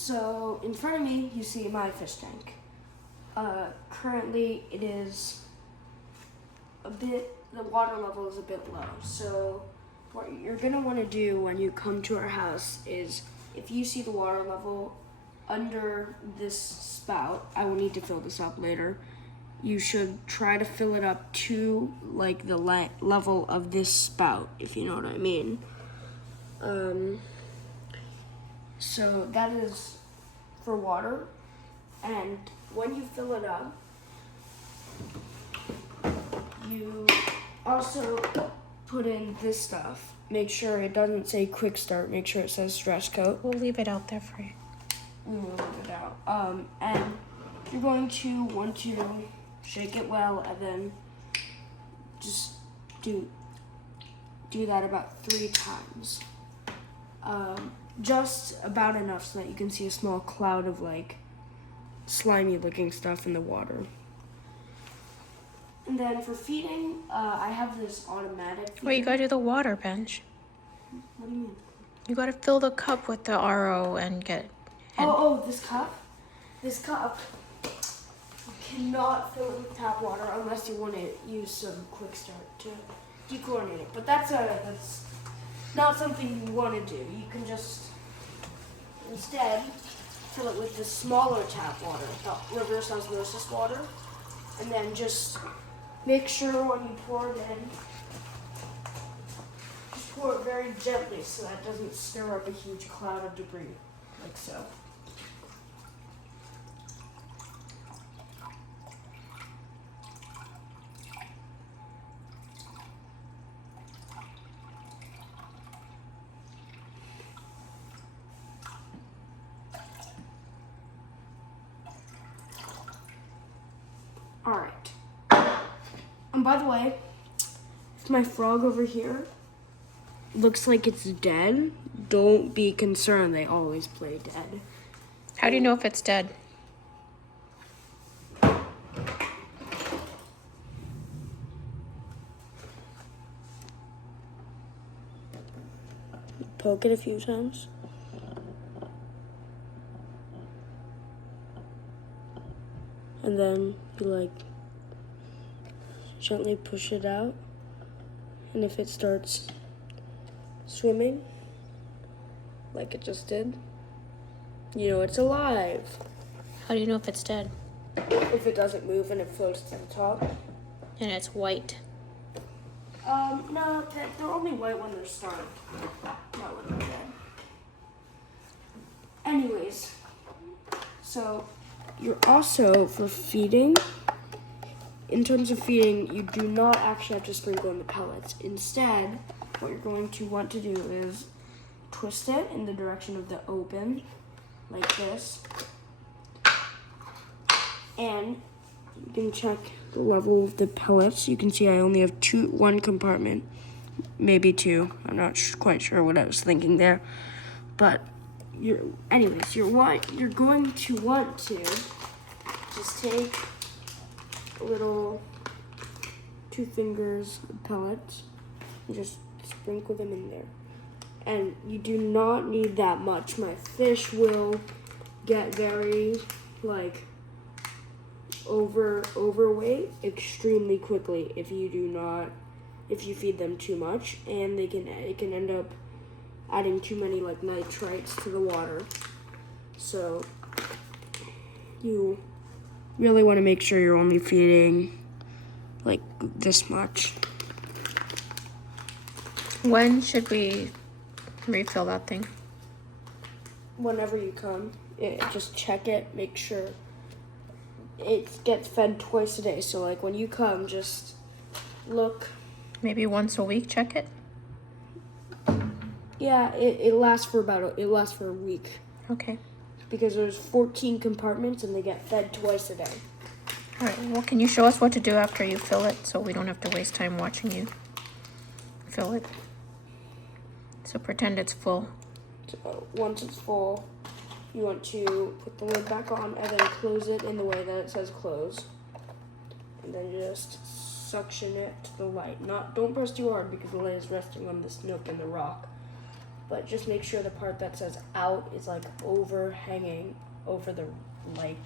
So in front of me, you see my fish tank. Currently, it is the water level is a bit low. So what you're gonna want to do when you come to our house is, if you see the water level under this spout, I will need to fill this up later. You should try to fill it up to like the level of this spout, if you know what I mean. So that is for water. And when you fill it up, you also put in this stuff. Make sure it doesn't say quick start. Make sure it says stress coat. We'll leave it out there for you. We will leave it out. And you're going to want to shake it well, and then just do that about 3 times. Just about enough so that you can see a small cloud of like slimy looking stuff in the water. And then for feeding, I have this automatic feeder. Wait, you gotta do the water bench. What do you mean? You gotta fill the cup with the RO and get. Oh, this cup? This cup, you cannot fill it with tap water unless you want to use some quick start to dechlorinate it. But that's not something you want to do. You can just instead fill it with the smaller tap water, the reverse osmosis water, and then just make sure when you pour it in, just pour it very gently so that it doesn't stir up a huge cloud of debris, like so. Alright. And by the way, if my frog over here looks like it's dead, don't be concerned. They always play dead. How do you know if it's dead? Poke it a few times. And then you like gently push it out. And if it starts swimming, like it just did, you know it's alive. How do you know if it's dead? If it doesn't move and it floats to the top. And it's white. No, they're only white when they're starved, not when they're dead. Anyways, so you're also, for feeding, in terms of feeding, you do not actually have to sprinkle in the pellets. Instead, what you're going to want to do is twist it in the direction of the open, like this. And you can check the level of the pellets. You can see I only have one compartment, maybe 2. I'm not quite sure what I was thinking there. But you're going to want to just take a little 2 fingers of pellets and just sprinkle them in there. And you do not need that much. My fish will get very overweight extremely quickly if you feed them too much, and it can end up adding too many nitrites to the water. So you really want to make sure you're only feeding this much. When should we refill that thing? Whenever you come, just check it, make sure it gets fed twice a day. So when you come, just look. Maybe once a week, check it? Yeah, it lasts for a week. Okay. Because there's 14 compartments and they get fed twice a day. All right, well, can you show us what to do after you fill it so we don't have to waste time watching you fill it? So pretend it's full. So once it's full, you want to put the lid back on and then close it in the way that it says close. And then just suction it to the light. Don't press too hard because the light is resting on this nook in the rock. but just make sure the part that says out is like overhanging over the light.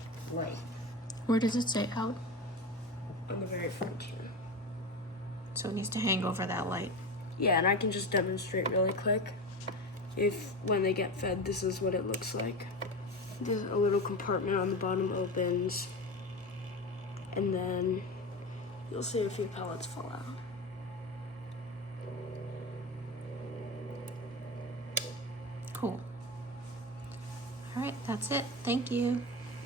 Where does it say out? On the very front here. So it needs to hang over that light. Yeah, and I can just demonstrate really quick. If when they get fed, this is what it looks like. There's a little compartment on the bottom opens, and then you'll see a few pellets fall out. Cool. All right, that's it. Thank you.